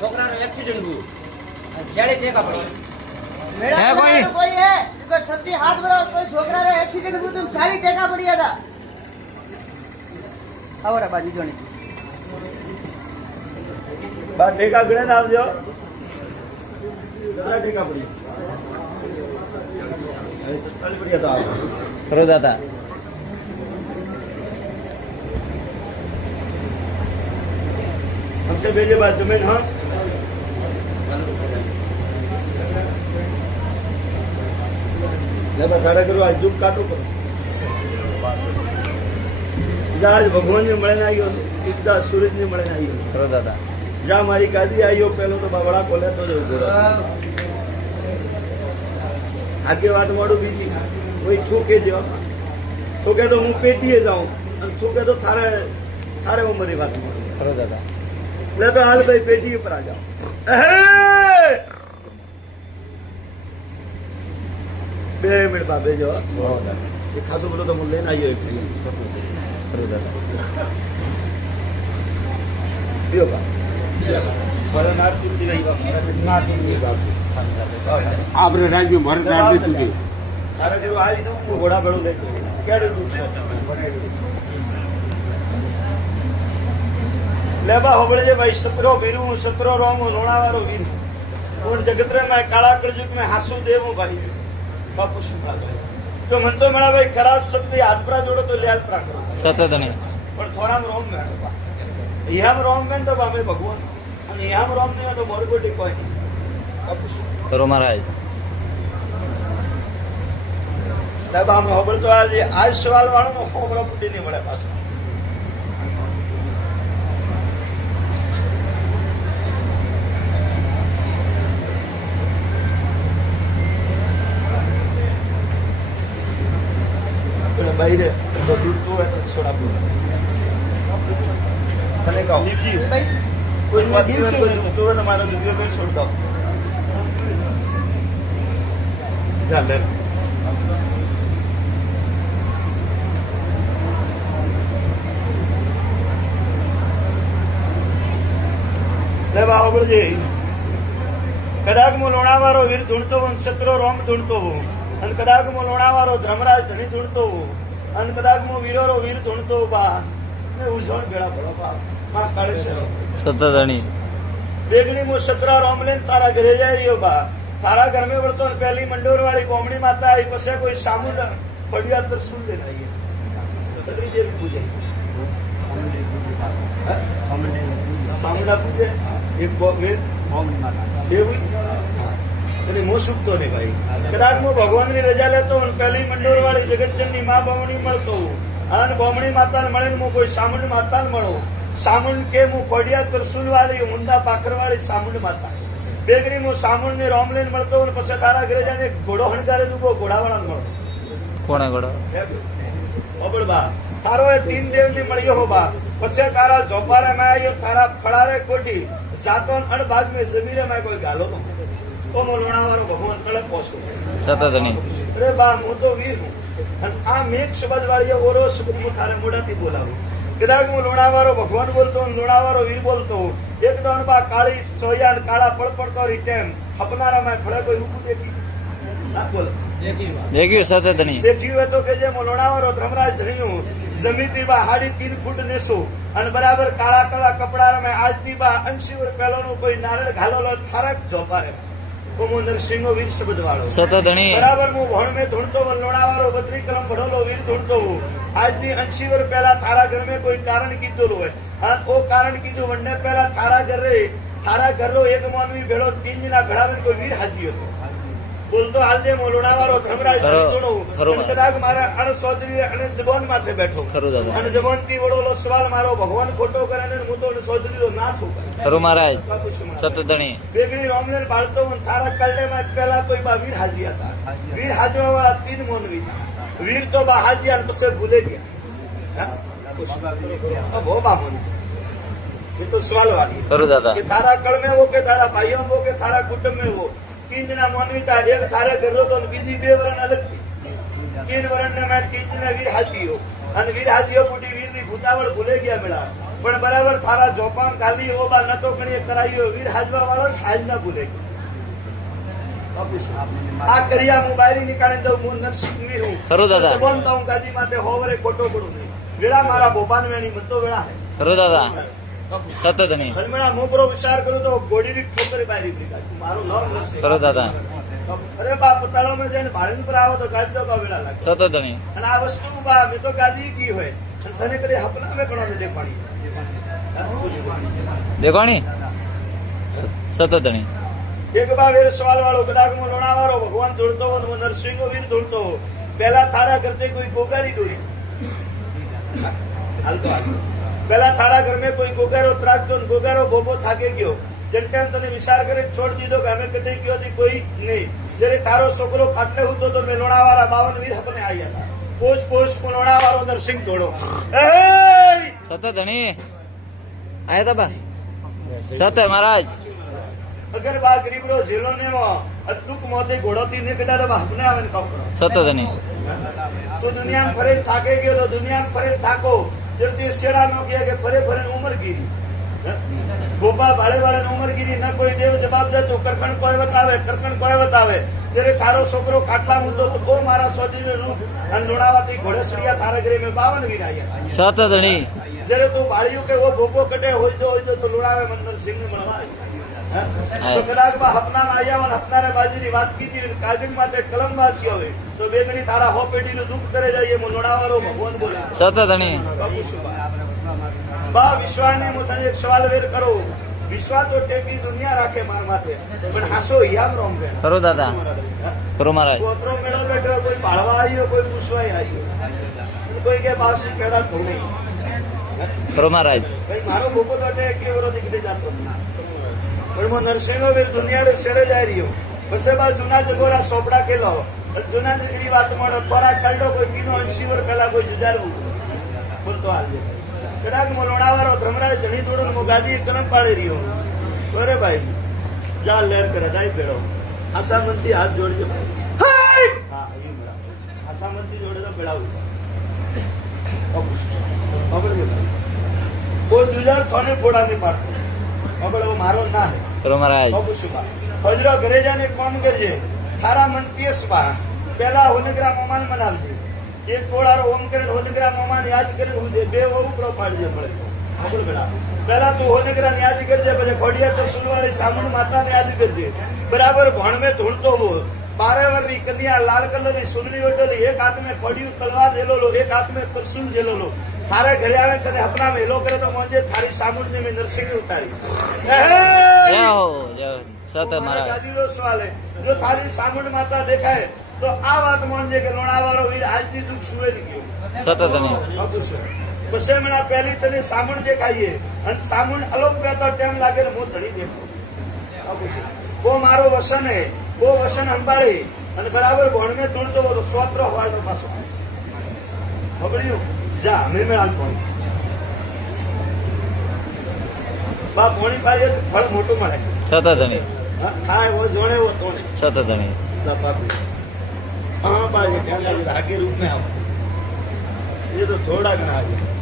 છોકરાનું એક્સિડન્ટ થયું છેડી ટેકા પડી આવડા બાજુ જોણી બા ટેકા ગણે આવજો ટેકા પડી ખરો દાદા हमसे भेजे बात जमीन हाँ तारा करो आज दुख काटो करो आज भगवान ने મળે આવ્યો એકદા સૂરજ ને મળે આવ્યો ખરો દાદા જા મારી કાદી આવ્યો પેલો તો બાવડા કોલે તો આગે વાત મોડું બીજી કોઈ ઠોકે જો ઠોકે તો હું પેટીએ જાઉં અને ઠોકે તો થારે થારે ઉંમરની વાત ખરો દાદા એટલે તો હાલ ભાઈ પેટી ઉપર આ જાઓ બે મિનિટ બાબે જો એ ખાસો બધો તો હું લઈને આવ્યો ખરો દાદા પીઓ બા આપણે રાજ્ય ભરત દીધું છે તારે જેવું આ લીધું ઘોડા ભેળું લઈ ક્યારે દૂધ લેબા હોબળે છે ભાઈ સતરો વીરું સતરો રોમ લોણાવાળો વીર કોણ જગતરે માં કાળા કળજુગ में હાસુ દેવું ભાઈ બાપુ શું થાતો તો મન તો મેળા ભાઈ ખરા શક્તિ હાથપરા જોડો તો લ્યાલ પ્રા કરો સતત નહીં પણ થોરામ રોમ મેળો ઈહામ રોમ મેં તો બાપે ભગવાન અને ઈહામ રોમ ને તો બોરગોટી કોઈ બાપુ શું ખરો મહારાજ લેબા અમે હોબળ તો આજે આજ સવાલ વાળો હોબળો ફૂટી નહીં મળે પાછો બાઈ રે તો દૂધ તો છોડા પૂર મને કહો કોઈ વાત કોઈ દૂધ તો ને મારો દૂધ કોઈ છોડ દો જા લે લે બાબા બોલજે કદાચ મો લોણાવાળો વીર ધૂણતો વંશત્રો રોમ ધૂણતો અને કદાચ મો લોણાવાળો ધર્મરાજ ધણી ધૂણતો અને કદાચ મો વીરો વીર ધૂણતો બા ને ઉજવણ ભેળા પડો બા માં કાળે છે સતત અણી બેગણી મો સતરા રોમ લઈને તારા ઘરે જાય રહ્યો બા તારા ઘર में વળતો પહેલી મંડોર વાળી કોમડી માતા આવી પછી કોઈ સામુંડ પડ્યા તો સુન લે આઈએ સતરી જેવી પૂજે સામુંડા પૂજે એક મે કોમડી માતા એવું એટલે મો સુખતો ને ભાઈ કદાચ હું ભગવાનની રજા લેતો પહેલી મંડોર વાળી જગતજનની માં બમણી મળતો અને બમણી માતાને મળે હું કોઈ સામુંડ માતાને મળો સામુંડ કે હું કોડિયા ત્રસુલ વાળી મુંડા પાખર વાળી સામુંડ માતા બેગડી હું સામુંડ ને રોમ લઈને મળતો પછી તારા ઘરે જઈને ઘોડો હણગારે તું ઘોડાવાળા મળતો કોણા ઘોડો ઓબળ બા તારો એ તીન દેવ ની મળ્યો હો બા પછી તારા ઝોપારે માં આવ્યો તારા ફળારે કોટી સાતોન અણ ભાગ મેં જમીરે માં કોઈ ગાલો નો તો મો લોણાવાળો ભગવાન તળે પહોંચો સતત અણી અરે બા હું તો વીર હું અને આ મેઘ શબ્દ વાળી ઓરો શબ્દ હું તારે મોઢાથી બોલાવું કદાચ હું લોણાવાળો ભગવાન બોલતો લોણાવાળો વીર બોલતો એક દોણ બા કાળી સોયા કાળા પળ પડતો રીટેમ અપનારા માં ખડે કોઈ રૂપું દેખી ના બોલ દેખ્યું સતત અણી દેખ્યું હોય તો કે જે લોણાવાળો ધર્મરાજ ધણીનું જમીનથી બા 3.5 ફૂટ નેસો અને બરાબર કાળા કાળા કપડા મેં આજથી બા 80 વર્ષ પહેલાનો કોઈ નારળ ઘાલોલો થારક જોપારે હું નરસિંહો વીર શબ્દ વાળો સતત અણી બરાબર હું ભણ મેં ધૂણતો લોણાવાળો 32 કલમ ભણોલો વીર ધૂણતો આજથી 80 વર્ષ પહેલા થારા ઘર મેં કોઈ કારણ કીધું હોય અને ઓ કારણ કીધું વનને પહેલા થારા ઘરનો એક માનવી ભેળો 3 જણા ભેળાવીને કોઈ વીર હાજી હતો બોલતો હાલજે લોણાવાળો ધર્મરાજ કદાચ મારા અણ ચૌધરી અને જબાન માથે બેઠો ખરું દાદા અને જબાન થી વડોલો સવાલ મારો ભગવાન ખોટો કરે ને હું તો ચૌધરી ના થું ખરું મહારાજ સતત અણી બેગડી રોમલેન બાળતો તારા કલ્લે માં પહેલા કોઈ બા વીર હાજી હતા વીર હાજવા વાળા 3 મોનવી વીર તો બા હાજી અને પછી ભૂલે ગયા બહુ બા મોની ये तो सवाल वाली खरू दादा कि थारा कड़ में हो के थारा भाइयों हो के थारा कुटुंब में हो 3 जना मानवी था एक थारे घर तो बीजी 2 वरण अलग थी 3 वरण ने मैं 3 जना वीर हाजी हो અને વીર હાજીઓ મોટી વીરની ભૂતાવળ ભૂલે ગયા મેળા પણ બરાબર થારા જોપાન ખાલી એવો બા નતો કણી કરાયો વીર હાજવા વાળો હાજ ના ભૂલે આ કરિયા મોબાઈલ નીકાળી દઉં હું નરસિંહ વીર હું ખરું દાદા. બોલતા હું ગાદી માટે હોવરે ખોટો પડું નહીં વેળા મારા બોપાન વેણી મતો વેળા હે ખરું દાદા સત ધણી હરમેણા મોકરો વિચાર કરું તો ગોડીની ઠોકરી બારી નીકાળી મારું નામ નરસિંહ ખરું દાદા અરે બા પતાળોમાં જઈને ભારણ પર આવો તો ગાડી તો વેળા લાગે સત ધણી અને આ વસ્તુ બા મેં તો ગાદી કી હોય અને તને કદી હપના મેં પણ દેખાણી દેખાણી સત ધણી એક બા વીર સવાલ વાળો કડાકમાં લોણાવાળો ભગવાન ધૂળતો હો હું નરસિંહ વીર ધૂળતો હો પેલા થારા કરતે કોઈ ગોગારી દોરી હાલતો હાલ પેલા થારા ઘર में કોઈ ગોગારો ત્રાગતો ને ગોગારો ભોપો થાકે ગયો જેમ ટાઈમ તને વિચાર કરે છોડ દીધો કે અમે કટે ગયો હતી કોઈ નહીં જયારે તારો છોકરો ખાટલે હતો તો મેં લોણાવાળા 52 વીર હપને આવ્યા હતા પોચ પોચ કો લોણાવાળો નરસિંહ ધોળો સત ધણી આયા તા બા સત મહારાજ અગર બા ગરીબરો જેલો ને અદુક મોતે ઘોડોથી ને કડા બા હપને આવે ને કપડો સત ધણી તો દુનિયામાં ફરે થાકે ગયો તો દુનિયામાં ફરે થાકો જેથી શેડા નો કહે કે ફરે ફરે ઉમરગીરી ગોપા ભાડે વાળે ઉમરગીરી ન કોઈ દેવ જવાબ દેતો કરકણ કોઈ બતાવે જયારે તારો છોકરો ખાટલા મૂતો તો બહુ મારા સોજીને રૂપ અને લોણાવાથી ઘોડેસરિયા તારા ઘરે મેં 52 વીર આવ્યા સત ધણી જયારે તું બાળ્યું કે વો ભોપો કટે હોય તો લોણાવે મંદર સિંહ ને મળવા તો કદાચ માં હપનામાં આવ્યા અને હપનારે બાજીની વાત કીધી કાગળ માટે કલમ વાંચી હોય તો બે ઘડી તારા હો પેઢીનું દુઃખ કરે જાય એમ લોણાવાળો ભગવાન બોલે સત ધણી બા વિશ્વાને હું તને એક સવાલ વેર કરો વિશ્વા તો ટેકી દુનિયા રાખે માર માથે પણ હાસો યામ રોમ કે ખરું દાદા ખરું મહારાજ કોતરો મેળો બેઠો કોઈ પાળવા આવ્યો કોઈ પૂછવાય આવ્યો કોઈ કે બાસી કેડા ધોણી ખરું મહારાજ ભાઈ મારો ભોપો તો ટેકી વરો નીકળી જતો પણ હું નરસિંહનો વીર દુનિયાને છેડે જાય રહ્યો બસે બા જૂના જગોરા સોપડા ખેલો જૂના જગરી વાત મળો થોડા કલડો કોઈ કીનો 80 વર્ષ પહેલા કોઈ જુજારવું બોલતો આજે કદાચ લોણાવાળો ધમરાજ જણી થોડો ગાદી કલમ પાડી રહ્યો અરે ભાઈ જા લેર કરે જાય પેડો આશામંતી હાથ જોડજો હા આશામંતી જોડે તો પેડાવું કોઈ જુજાર થોને ફોડા નહીં પાડતો હવે મારો ના હે ખરું મહારાજ હજરો ઘરે જાને કોમ કરજે થારા મંતીય સ્વા પેલા હોનગ્રા મોમાન મનાવજે એક કોળારો ઓમ કરે હોનગ્રા મોમાન યાદ કરે હું બે ઉપરો પાડજે મળે ખબર બેડા પેલા તું હોનગ્રા યાદ કરજે પછી ખોડિયા તો સુલવાળી સામણ માતાને યાદ કરજે બરાબર ભણમે ધૂળતો હો 12 વર્ષની કન્યા લાલ કલરની સુનલી ઓટલી એક હાથ में ખોડિયું તલવાર જેલો એક હાથ में ત્રિશુલ જેલો થારે ઘરે આવે તને હપના મેલો કરે તો મોંજે થારી સામુણ ને મેં નરસિંહ ઉતારી જય હો જય સત મહારાજ ગાદીનો સવાલ હે જો થારી સામુણ માતા દેખાય તો આ વાત મોંજે કે લોણાવાળો વીર આજની દુઃખ સુવે ની ગયો સત ધણી બસે મેળા પહેલી તને સામુણ દેખાઈએ અને સામુણ અલોક બેતો ટાઈમ લાગે ને હું ધણી દેખો કો મારો વસન હે કો વસન અંબાળી અને બરાબર ભણમે ધૂળતો હતો સ્વત્ર હવાડનો પાછો ખબર્યું જા અમે મેળા પાણી બા પાણી પાઈએ ફળ મોટું મળે સત ધણી ખાય એવો જોણે એવો તોણે સત ધણી હા બાજે ત્યાં આગે રૂપ में આવો ये तो थोड़ा घना आ गया